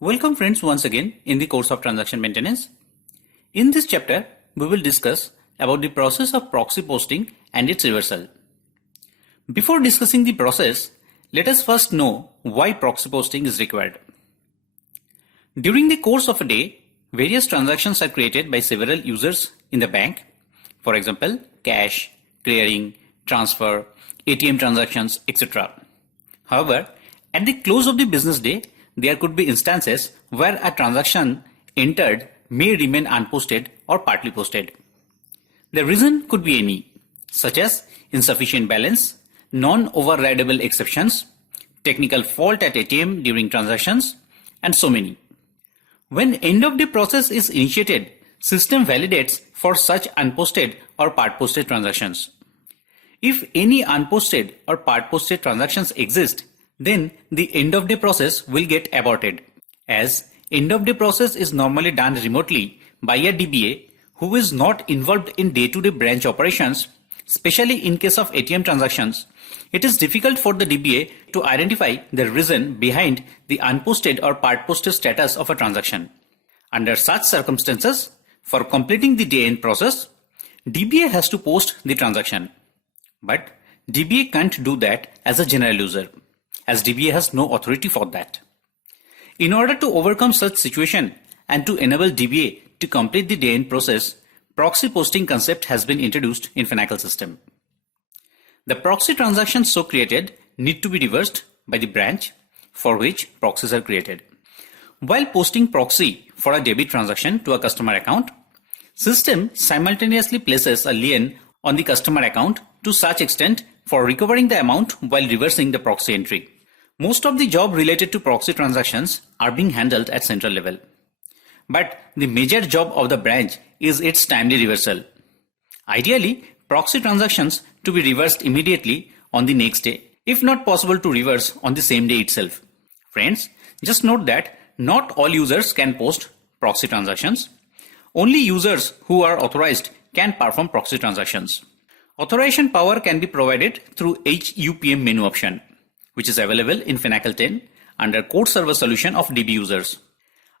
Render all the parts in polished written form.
Welcome friends once again in the course of transaction maintenance. In this chapter, we will discuss about the process of proxy posting and its reversal. Before discussing the process, let us first know why proxy posting is required. During the course of a day, various transactions are created by several users in the bank. For example, cash, clearing, transfer, ATM transactions, etc. However, at the close of the business day, there could be instances where a transaction entered may remain unposted or partly posted. The reason could be any, such as insufficient balance, non-overridable exceptions, technical fault at ATM during transactions, and so many. When end of day process is initiated, system validates for such unposted or part posted transactions. If any unposted or part posted transactions exist, then the end of day process will get aborted, as end of day process is normally done remotely by a DBA who is not involved in day-to-day branch operations. Especially in case of ATM transactions, it is difficult for the DBA to identify the reason behind the unposted or part posted status of a transaction. Under such circumstances, for completing the day-end process, DBA has to post the transaction. But DBA can't do that as a general user, as DBA has no authority for that. In order to overcome such situation and to enable DBA to complete the day-end process, proxy posting concept has been introduced in Finacle system. The proxy transactions so created need to be reversed by the branch for which proxies are created. While posting proxy for a debit transaction to a customer account, system simultaneously places a lien on the customer account to such extent for recovering the amount while reversing the proxy entry. Most of the job related to proxy transactions are being handled at central level. But the major job of the branch is its timely reversal. Ideally, proxy transactions to be reversed immediately on the next day, if not possible to reverse on the same day itself. Friends, just note that not all users can post proxy transactions. Only users who are authorized can perform proxy transactions. Authorization power can be provided through HUPM menu option, which is available in Finacle 10 under Code Server Solution of DB users.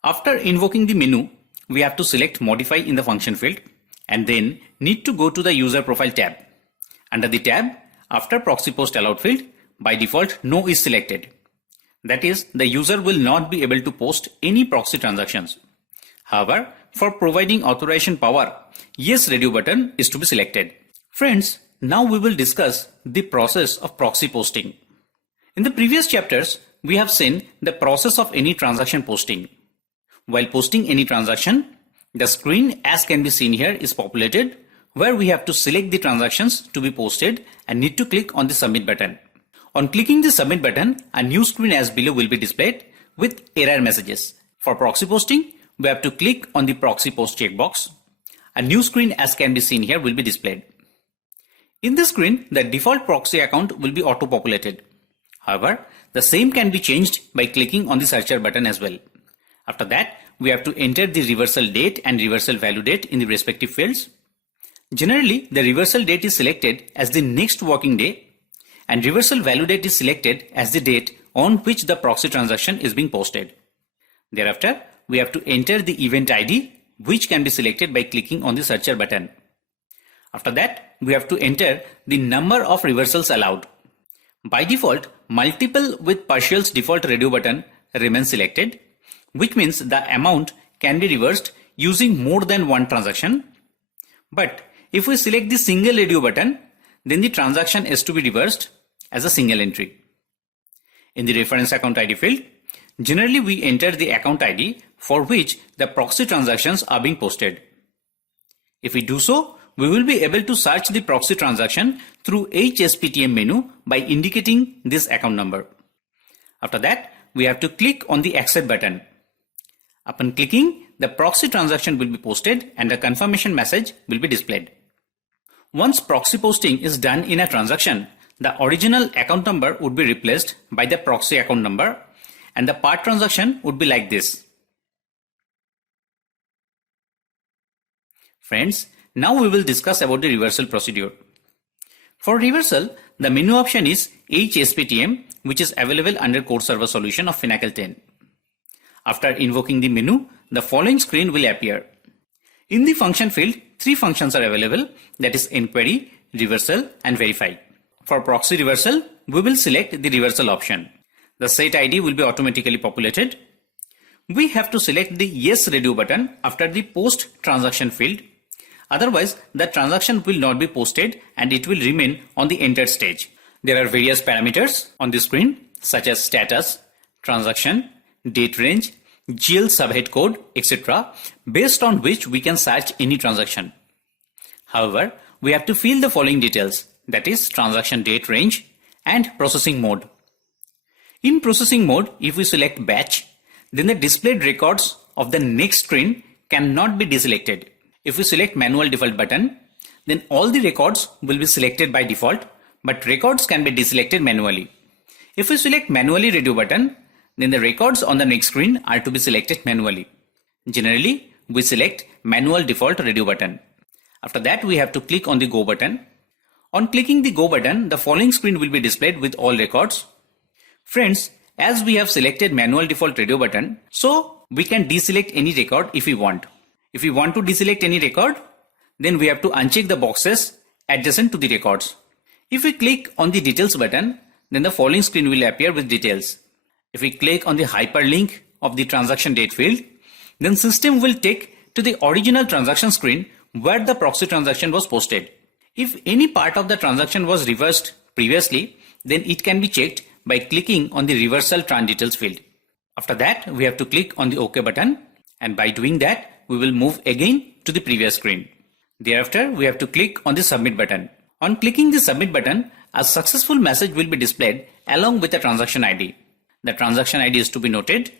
After invoking the menu, we have to select Modify in the function field and then need to go to the User Profile tab. Under the tab, after Proxy Post Allowed field, by default No is selected. That is, the user will not be able to post any proxy transactions. However, for providing authorization power, Yes radio button is to be selected. Friends, now we will discuss the process of proxy posting. In the previous chapters, we have seen the process of any transaction posting. While posting any transaction, the screen as can be seen here is populated where we have to select the transactions to be posted and need to click on the submit button. On clicking the submit button, a new screen as below will be displayed with error messages. For proxy posting, we have to click on the proxy post checkbox. A new screen as can be seen here will be displayed. In this screen, the default proxy account will be auto-populated. However, the same can be changed by clicking on the searcher button as well. After that, we have to enter the reversal date and reversal value date in the respective fields. Generally, the reversal date is selected as the next working day and reversal value date is selected as the date on which the proxy transaction is being posted. Thereafter, we have to enter the event ID, which can be selected by clicking on the searcher button. After that, we have to enter the number of reversals allowed. By default, multiple with partials default radio button remains selected, which means the amount can be reversed using more than one transaction. But if we select the single radio button, then the transaction is to be reversed as a single entry. In the reference account ID field, generally we enter the account ID for which the proxy transactions are being posted. If we do so, we will be able to search the proxy transaction through HSPTM menu by indicating this account number. After that, we have to click on the accept button. Upon clicking, the proxy transaction will be posted and a confirmation message will be displayed. Once proxy posting is done in a transaction, the original account number would be replaced by the proxy account number and the part transaction would be like this. Friends, now we will discuss about the reversal procedure. For reversal, the menu option is HSPTM, which is available under Code Server Solution of Finacle 10. After invoking the menu, the following screen will appear. In the function field, 3 functions are available, that is enquery, reversal and verify. For proxy reversal, we will select the reversal option. The set ID will be automatically populated. We have to select the yes radio button after the post transaction field. Otherwise, the transaction will not be posted and it will remain on the entered stage. There are various parameters on the screen such as status, transaction, date range, GL subhead code, etc. based on which we can search any transaction. However, we have to fill the following details, that is transaction date range and processing mode. In processing mode, if we select batch, then the displayed records of the next screen cannot be deselected. If we select manual default button, then all the records will be selected by default, but records can be deselected manually. If we select manually radio button, then the records on the next screen are to be selected manually. Generally, we select manual default radio button. After that, we have to click on the go button. On clicking the go button, the following screen will be displayed with all records. Friends, as we have selected manual default radio button, so we can deselect any record if we want. If we want to deselect any record, then we have to uncheck the boxes adjacent to the records. If we click on the details button, then the following screen will appear with details. If we click on the hyperlink of the transaction date field, then system will take to the original transaction screen where the proxy transaction was posted. If any part of the transaction was reversed previously, then it can be checked by clicking on the reversal tran details field. After that, we have to click on the OK button, and by doing that, we will move again to the previous screen. Thereafter, we have to click on the submit button. On clicking the submit button, a successful message will be displayed along with the transaction ID. The transaction ID is to be noted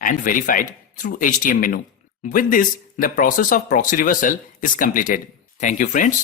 and verified through HTM menu. With this, the process of proxy reversal is completed. Thank you, friends.